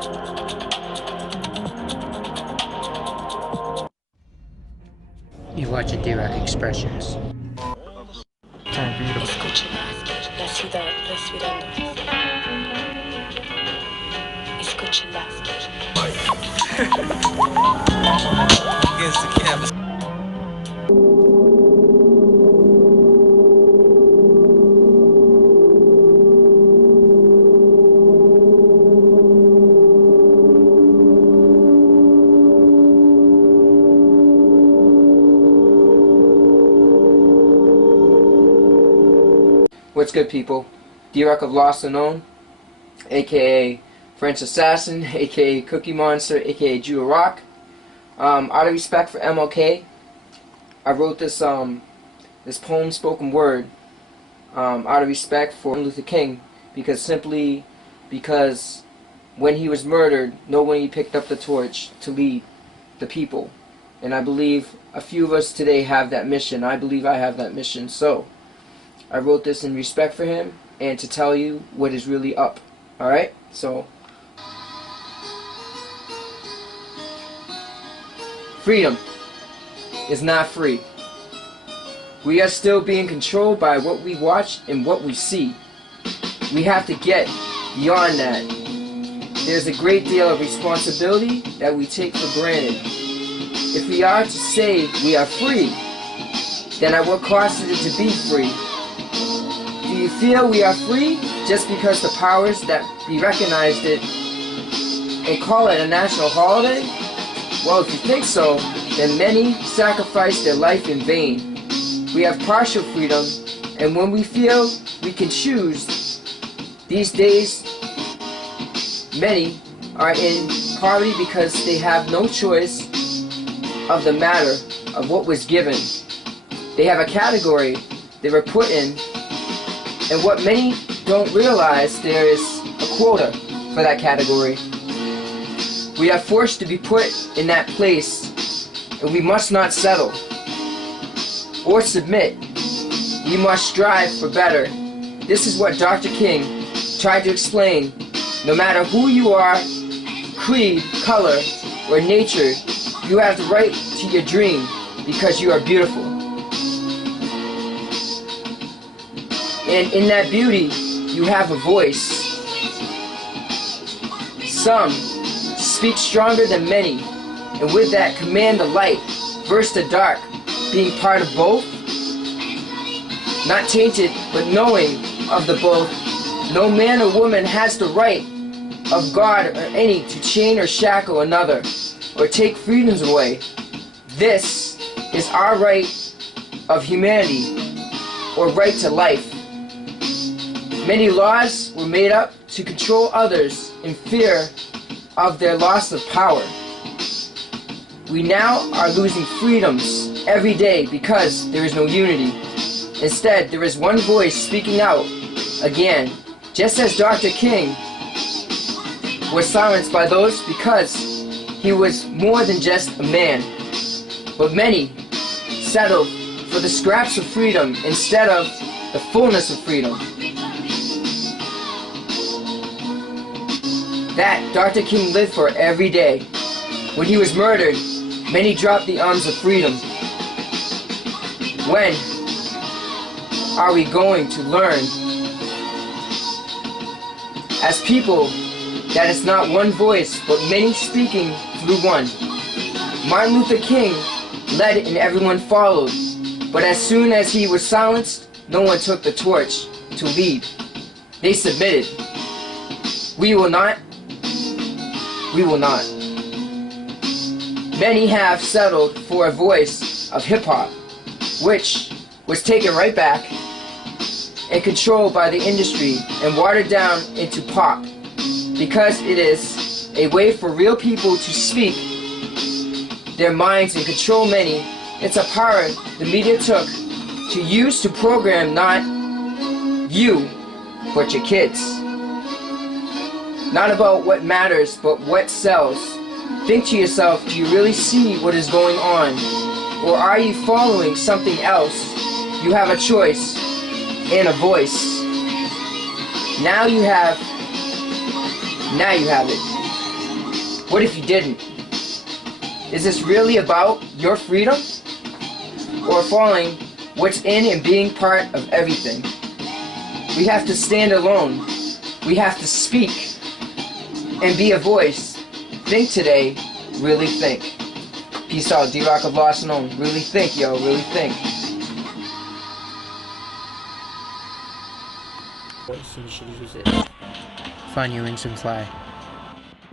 You're watching D-ROK Expressions. Escuche la ciudad respirando. Escúchela. Against the canvas. What's good, people? D-ROK of Lost Unknown, aka French Assassin, aka Cookie Monster, aka D-ROK. Out of respect for MLK, I wrote this this poem, spoken word, out of respect for Luther King, because when he was murdered, nobody picked up the torch to lead the people, and I believe a few of us today have that mission. I believe I have that mission, so I wrote this in respect for him and to tell you what is really up. Alright? So, freedom is not free. We are still being controlled by what we watch and what we see. We have to get beyond that. There's a great deal of responsibility that we take for granted. If we are to say we are free, then at what cost is it to be free? Do you feel we are free just because the powers that be recognized it and call it a national holiday? Well, if you think so, then many sacrifice their life in vain. We have partial freedom, and when we feel we can choose, these days many are in poverty because they have no choice of the matter of what was given. They have a category they were put in, and what many don't realize, there is a quota for that category. We are forced to be put in that place, and we must not settle or submit. We must strive for better. This is what Dr. King tried to explain. No matter who you are, creed, color, or nature, you have the right to your dream because you are beautiful. And in that beauty, you have a voice. Some speak stronger than many, and with that command the light, verse the dark, being part of both. Not tainted, but knowing of the both. No man or woman has the right of God or any to chain or shackle another, or take freedoms away. This is our right of humanity, or right to life. Many laws were made up to control others in fear of their loss of power. We now are losing freedoms every day because there is no unity. Instead, there is one voice speaking out again, just as Dr. King was silenced by those because he was more than just a man. But many settled for the scraps of freedom instead of the fullness of freedom. That Dr. King lived for every day. When he was murdered, many dropped the arms of freedom. When are we going to learn as people that it's not one voice but many speaking through one? Martin Luther King led and everyone followed, but as soon as he was silenced, no one took the torch to lead. They submitted. We will not. We will not. Many have settled for a voice of hip-hop, which was taken right back and controlled by the industry and watered down into pop, because it is a way for real people to speak their minds and control many. It's a power the media took to use to program not you, but your kids. Not about what matters, but what sells. Think to yourself, do you really see what is going on? Or are you following something else? You have a choice and a voice. Now you have it. What if you didn't? Is this really about your freedom? Or following what's in and being part of everything? We have to stand alone. We have to speak and be a voice. Think today, really think. Peace out, D-ROK of Lost and Known. Really think, yo, really think. Voice, you should use it. Find your wings and fly.